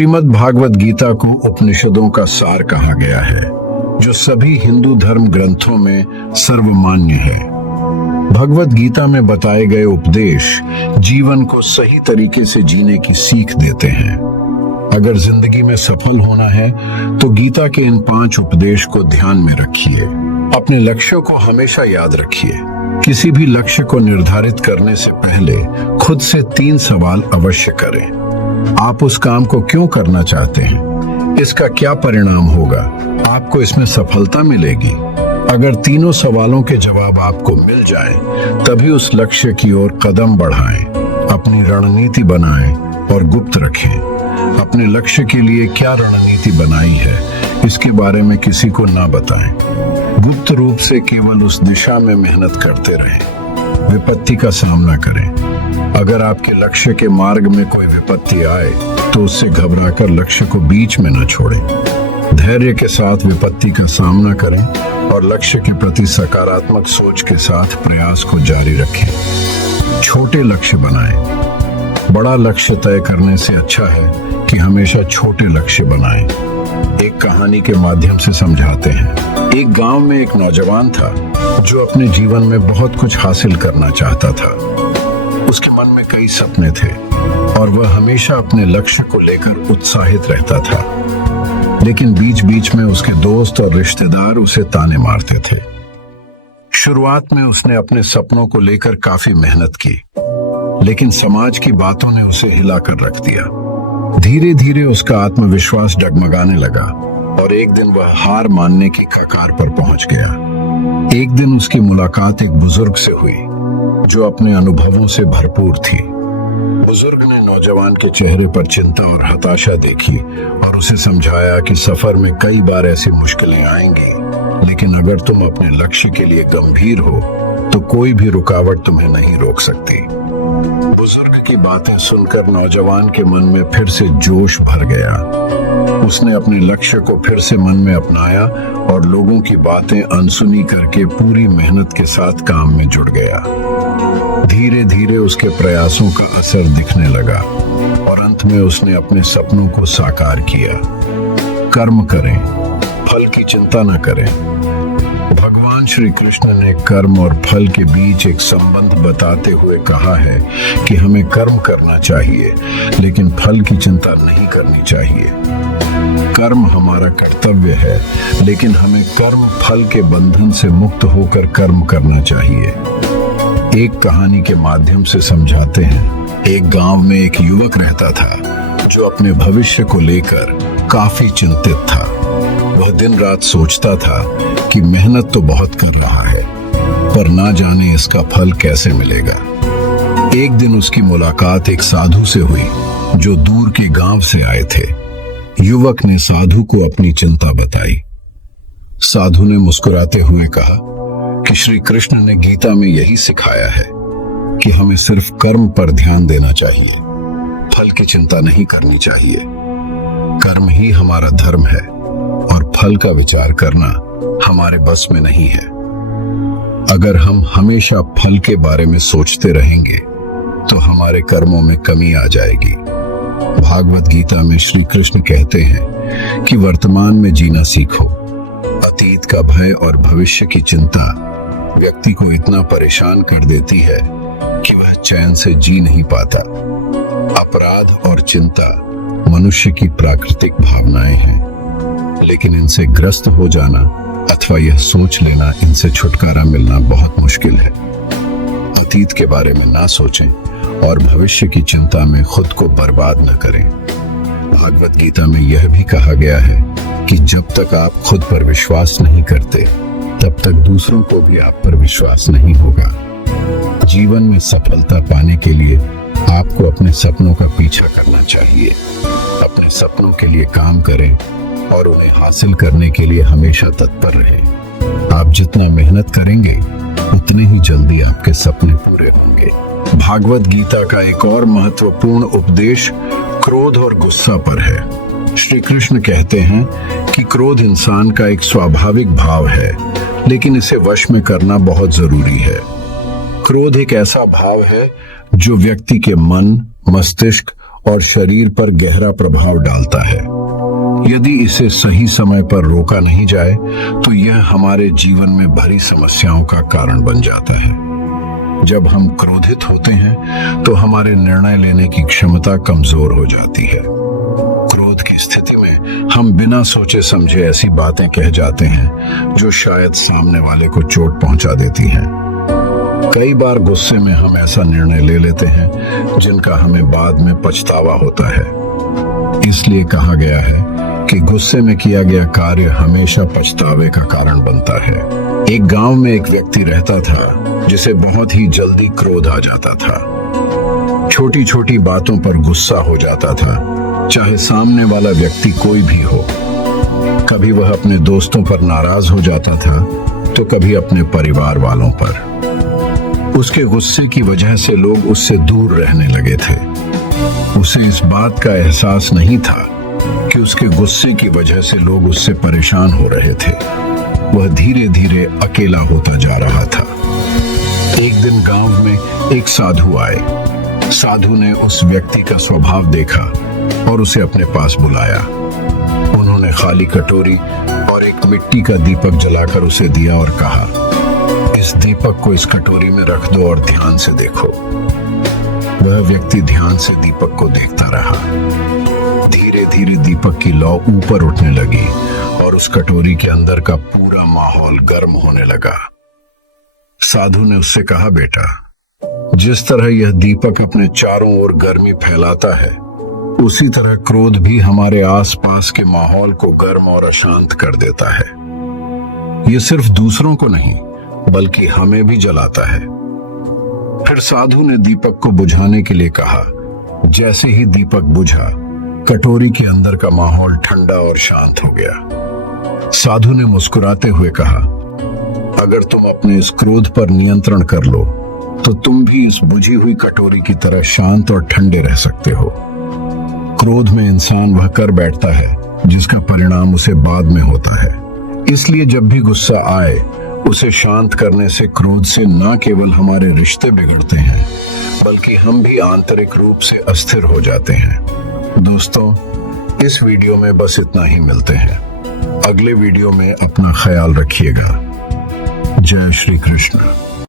श्रीमद् भागवत गीता को उपनिषदों का सार कहा गया है, जो सभी हिंदू धर्म ग्रंथों में सर्वमान्य है। भगवत गीता में बताए गए उपदेश जीवन को सही तरीके से जीने की सीख देते हैं। अगर जिंदगी में सफल होना है तो गीता के इन 5 उपदेश को ध्यान में रखिए। अपने लक्ष्यों को हमेशा याद रखिए। किसी भी लक्ष्य को निर्धारित करने से पहले खुद से 3 सवाल अवश्य करें। आप उस काम को क्यों करना चाहते हैं? इसका क्या परिणाम होगा? आपको इसमें सफलता मिलेगी? अगर तीनों सवालों के जवाब आपको मिल जाएं, तभी उस लक्ष्य की ओर कदम बढ़ाएं। अपनी रणनीति बनाएं और गुप्त रखें। अपने लक्ष्य के लिए क्या रणनीति बनाई है, इसके बारे में किसी को ना बताएं। गुप्त रूप से केवल उस दिशा में मेहनत करते रहें। विपत्ति का सामना करें। अगर आपके लक्ष्य के मार्ग में कोई विपत्ति आए तो उससे घबराकर लक्ष्य को बीच में न छोड़ें। धैर्य के साथ विपत्ति का सामना करें और लक्ष्य के प्रति सकारात्मक सोच के साथ प्रयास को जारी रखें। छोटे लक्ष्य बनाएं। बड़ा लक्ष्य तय करने से अच्छा है कि हमेशा छोटे लक्ष्य बनाएं। एक कहानी के माध्यम से समझाते हैं। एक गांव में एक नौजवान था जो अपने जीवन में बहुत कुछ हासिल करना चाहता था। उसके मन में कई सपने थे और वह हमेशा अपने लक्ष्य को लेकर उत्साहित रहता था। लेकिन बीच बीच में उसके दोस्त और रिश्तेदार उसे ताने मारते थे। शुरुआत में उसने अपने सपनों को लेकर काफी मेहनत की, लेकिन समाज की बातों ने उसे हिलाकर रख दिया। धीरे धीरे उसका आत्मविश्वास डगमगाने लगा और एक दिन वह हार मानने की कगार पर पहुंच गया। एक दिन उसकी मुलाकात एक बुजुर्ग से हुई जो अपने अनुभवों से भरपूर थी। बुजुर्ग ने नौजवान के चेहरे पर चिंता और हताशा देखी और उसे समझाया कि सफर में कई बार ऐसी मुश्किलें आएंगी, लेकिन अगर तुम अपने लक्ष्य के लिए गंभीर हो तो कोई भी रुकावट तुम्हें नहीं रोक सकती। बुजुर्ग की बातें सुनकर नौजवान के मन में फिर से जोश भर गया। उसने अपने लक्ष्य को फिर से मन में अपनाया और लोगों की बातें अनसुनी करके पूरी मेहनत के साथ काम में जुट गया। धीरे धीरे उसके प्रयासों का असर दिखने लगा और अंत में उसने अपने सपनों को साकार किया। कर्म करें, फल की चिंता न करें। भगवान श्री कृष्ण ने कर्म और फल के बीच एक संबंध बताते हुए कहा है कि हमें कर्म करना चाहिए, लेकिन फल की चिंता नहीं करनी चाहिए। कर्म हमारा कर्तव्य है, लेकिन हमें कर्म फल के बंधन से मुक्त होकर कर्म करना चाहिए। एक कहानी के माध्यम से समझाते हैं। एक गांव में एक युवक रहता था जो अपने भविष्य को लेकर काफी चिंतित था। वह दिन रात सोचता था कि मेहनत तो बहुत कर रहा है, पर ना जाने इसका फल कैसे मिलेगा। एक दिन उसकी मुलाकात एक साधु से हुई जो दूर के गांव से आए थे। युवक ने साधु को अपनी चिंता बताई। साधु ने मुस्कुराते हुए कहा कि श्री कृष्ण ने गीता में यही सिखाया है कि हमें सिर्फ कर्म पर ध्यान देना चाहिए, फल की चिंता नहीं करनी चाहिए। कर्म ही हमारा धर्म है और फल का विचार करना हमारे बस में नहीं है। अगर हम हमेशा फल के बारे में सोचते रहेंगे तो हमारे कर्मों में कमी आ जाएगी। भागवत गीता में श्री कृष्ण कहते हैं कि वर्तमान में जीना सीखो। अतीत का भय और भविष्य की चिंता व्यक्ति को इतना परेशान कर देती है कि वह चैन से जी नहीं पाता। अपराध और चिंता मनुष्य की प्राकृतिक भावनाएं हैं, लेकिन इनसे ग्रस्त हो जाना अथवा यह सोच लेना इनसे छुटकारा मिलना बहुत मुश्किल है। अतीत के बारे में ना सोचें और भविष्य की चिंता में खुद को बर्बाद न करें। भागवत गीता में यह भी कहा गया है कि जब तक आप खुद पर विश्वास नहीं करते, तब तक दूसरों को भी आप पर विश्वास नहीं होगा। जीवन में सफलता पाने के लिए आपको अपने सपनों का पीछा करना चाहिए। अपने सपनों के लिए काम करें और उन्हें हासिल करने के लिए हमेशा तत्पर रहें। आप जितना मेहनत करेंगे, उतने ही जल्दी आपके सपने पूरे होंगे। भागवत गीता का एक और महत्वपूर्ण उपदेश क्रोध और गुस्सा पर है। श्री कृष्ण कहते हैं कि क्रोध इंसान का एक स्वाभाविक भाव है, लेकिन इसे वश में करना बहुत जरूरी है। क्रोध एक ऐसा भाव है जो व्यक्ति के मन, मस्तिष्क और शरीर पर गहरा प्रभाव डालता है। यदि इसे सही समय पर रोका नहीं जाए तो यह हमारे जीवन में भरी समस्याओं का कारण बन जाता है। जब हम क्रोधित होते हैं तो हमारे निर्णय लेने की क्षमता कमजोर हो जाती है। क्रोध की स्थिति में हम बिना सोचे समझे ऐसी बातें कह जाते हैं जो शायद सामने वाले को चोट पहुंचा देती हैं। कई बार गुस्से में हम ऐसा निर्णय ले लेते हैं जिनका हमें बाद में पछतावा होता है। इसलिए कहा गया है कि गुस्से में किया गया कार्य हमेशा पछतावे का कारण बनता है। एक गांव में एक व्यक्ति रहता था जिसे बहुत ही जल्दी क्रोध आ जाता था। छोटी छोटी बातों पर गुस्सा हो जाता था, चाहे सामने वाला व्यक्ति कोई भी हो। कभी वह अपने दोस्तों पर नाराज हो जाता था तो कभी अपने परिवार वालों पर। उसके गुस्से की वजह से लोग उससे दूर रहने लगे थे। उसे इस बात का एहसास नहीं था कि उसके गुस्से की वजह से लोग उससे परेशान हो रहे थे। वह धीरे धीरे अकेला होता जा रहा था। एक दिन गांव में एक साधु आए। साधु ने उस व्यक्ति का स्वभाव देखा और उसे अपने पास बुलाया। उन्होंने खाली कटोरी और एक मिट्टी का दीपक जलाकर उसे दिया और कहा, इस दीपक को इस कटोरी में रख दो और ध्यान से देखो। वह व्यक्ति ध्यान से दीपक को देखता रहा। धीरे धीरे दीपक की लौ ऊपर उठने लगी और उस कटोरी के अंदर का पूरा माहौल गर्म होने लगा। साधु ने उससे कहा, बेटा, जिस तरह यह दीपक अपने चारों ओर गर्मी फैलाता है, उसी तरह क्रोध भी हमारे आसपास के माहौल को गर्म और अशांत कर देता है। यह सिर्फ दूसरों को नहीं बल्कि हमें भी जलाता है। फिर साधु ने दीपक को बुझाने के लिए कहा। जैसे ही दीपक बुझा, कटोरी के अंदर का माहौल ठंडा और शांत हो गया। साधु ने मुस्कुराते हुए कहा, अगर तुम अपने इस क्रोध पर नियंत्रण कर लो तो तुम भी इस बुझी हुई कटोरी की तरह शांत और ठंडे रह सकते हो। क्रोध में इंसान वह कर बैठता है जिसका परिणाम उसे बाद में होता है। इसलिए जब भी गुस्सा आए, उसे शांत करने से क्रोध से न केवल हमारे रिश्ते बिगड़ते हैं बल्कि हम भी आंतरिक रूप से अस्थिर हो जाते हैं। दोस्तों, इस वीडियो में बस इतना ही। मिलते हैं अगले वीडियो में। अपना ख्याल रखिएगा। जय श्री कृष्ण।